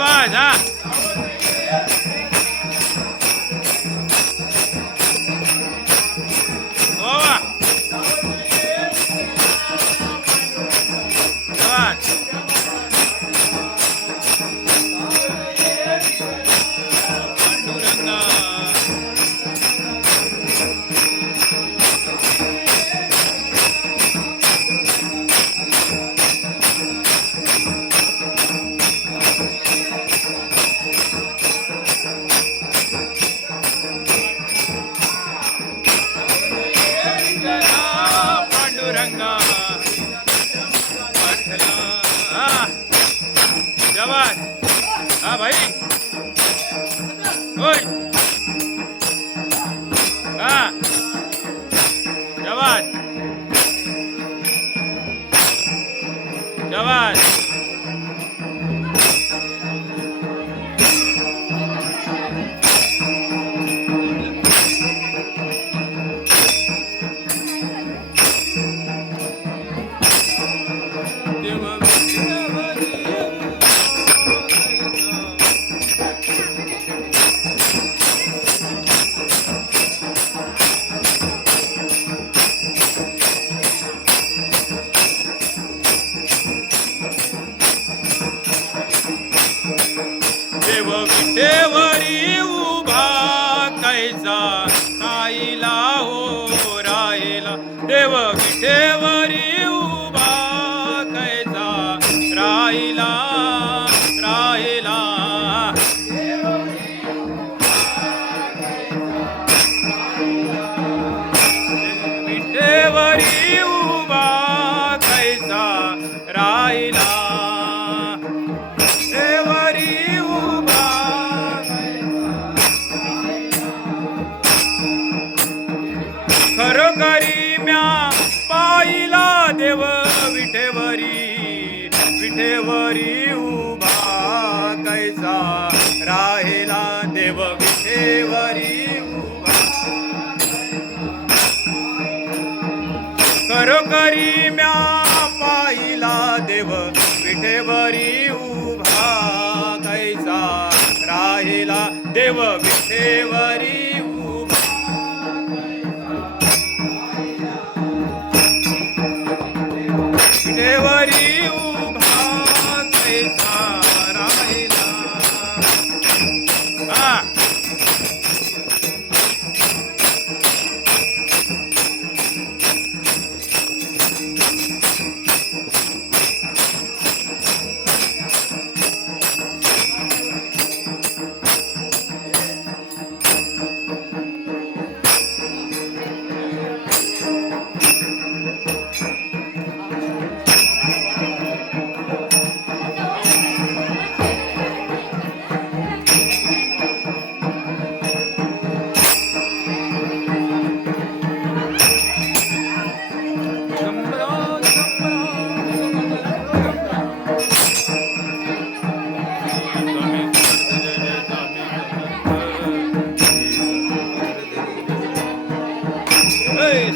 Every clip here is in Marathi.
शाबास हा वा वा शाबास पांडुरंगा पांडुरंगा पाठला हा शाबास हा भाई ओय हा शाबास शाबास देव विटेवरी उभा कैसा खाईला हो राहिला देव विटेवरी उभा कैसा राहिला राहिला विटेवरी उभा कैसा राहिला खरोखरी म्या पाहिला देव विठेवरी विठेवरी उभा कैसा राहिला देव विठेवरी उभा खरोखरी म्या पाहिला देव विठेवरी उभा कैसा राहिला देव विठेवरी विठेवरी उभा कैसा राहिला हा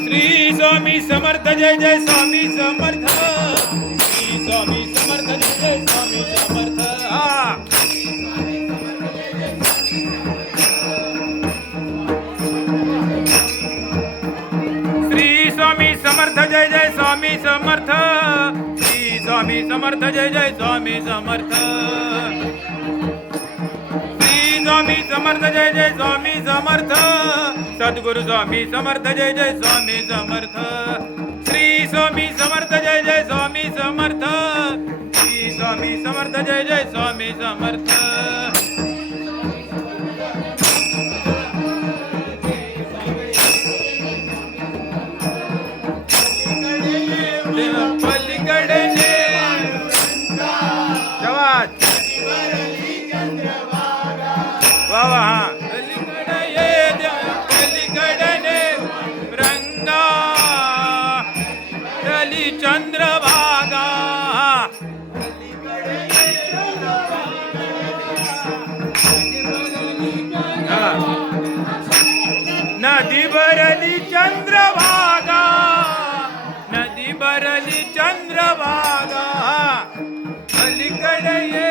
श्री स्वामी समर्थ जय जय स्वामी समर्थ श्री स्वामी समर्थ जय जय स्वामी समर्थ श्री स्वामी समर्थ जय जय स्वामी समर्थ श्री स्वामी समर्थ जय जय स्वामी समर्थ स्वामी समर्थ जय जय स्वामी समर्थ सद्गुरु स्वामी समर्थ जय जय स्वामी समर्थ श्री स्वामी समर्थ जय जय स्वामी समर्थ श्री स्वामी समर्थ जय जय स्वामी समर्थ पलीकडे जवाद बाबा हा पलीकडे ये पलीकडे रंगा चली चंद्रभागा नदी भरली चंद्रभागा नदी भरली चंद्रभागा पलीकडे ये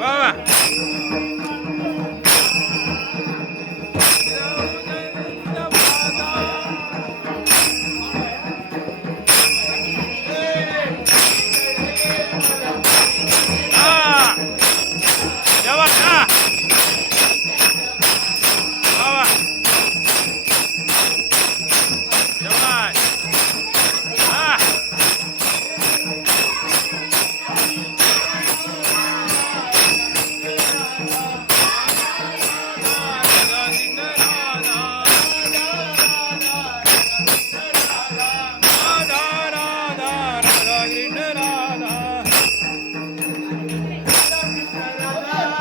वा वा. हा. जेव्हा हा. वा वा. जेव्हा हा.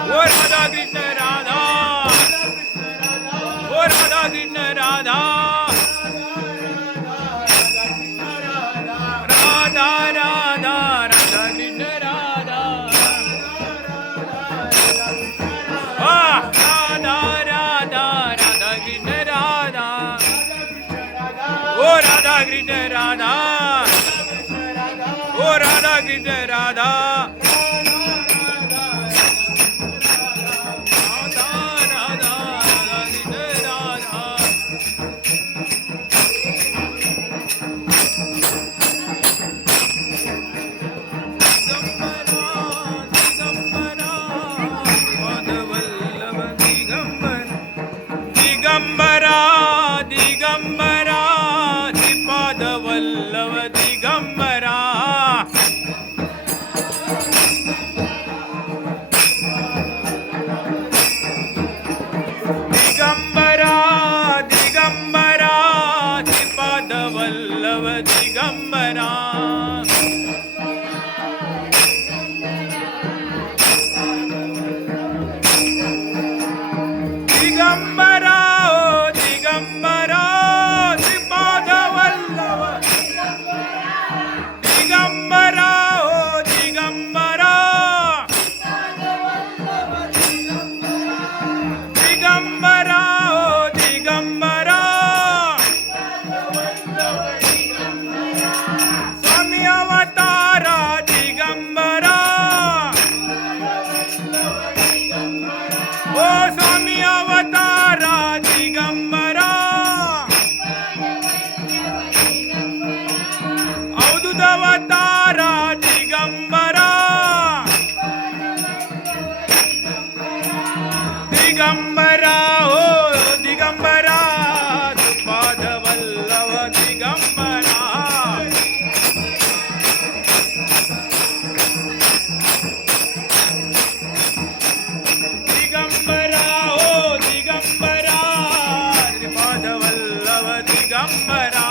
ओ राधा कृष्ण राधा, ओ राधा कृष्ण राधा, राधा राधा राधा कृष्ण राधा, राधा राधा राधा कृष्ण राधा, ओ राधा कृष्ण राधा, ओ राधा कृष्ण राधा. दिगंबरा दिगंबरा श्रीपाद वल्लभ दिगंबरा. दिगंबरा दिगंबरा श्रीपाद वल्लभ दिगंबरा. दिगंबरा ओ दिगंबरा श्रीपाद वल्लभ दिगंबरा ओ दिगंबरा. दिगंबरा ओ दिगंबरा स्वामी अवतारा दिगंबरा. ओ स्वामी अवतारा दिगंबरा. अवधूत अवतारा दिगंबरा. दिगंबरा ओ दिगंबरा श्रीपाद वल्लभ दिगंबरा. दिगंबरा ओ दिगंबरा श्रीपाद वल्लभ दिगंबरा.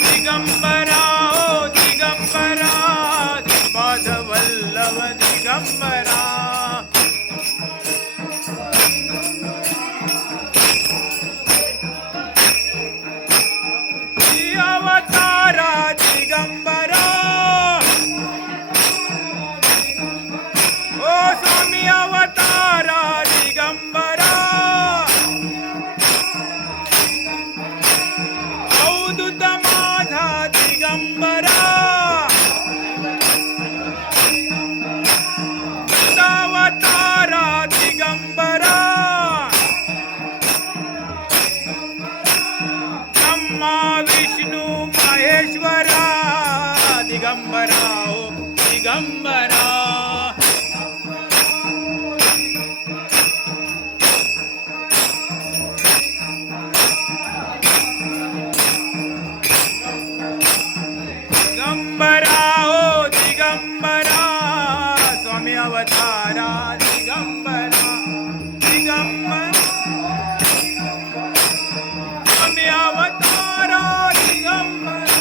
दिगंबरा ओ दिगंबरा श्रीपाद वल्लभ दिगंबरा. श्री अवतारा दिगंबरा. ओ स्वामी अवतारा दिगंबरा. अवधूत माझा दिगंबरा. अवतारा दिगंबरा. ब्रह्मा विष्णू महेश्वरा दिगंबरा ओ दिगंबरा. दिगंबरा ओ दिगंबरा स्वामी अवतारा दिगंबरा. दिगंबरा स्वामी अवतारा दिगंबरा.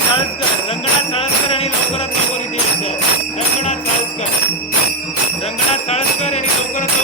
रंगनाथ साळसकर यांनी लवकरात लवकर इथे यायचं. रंगनाथ साळसकर यांनी लवकरात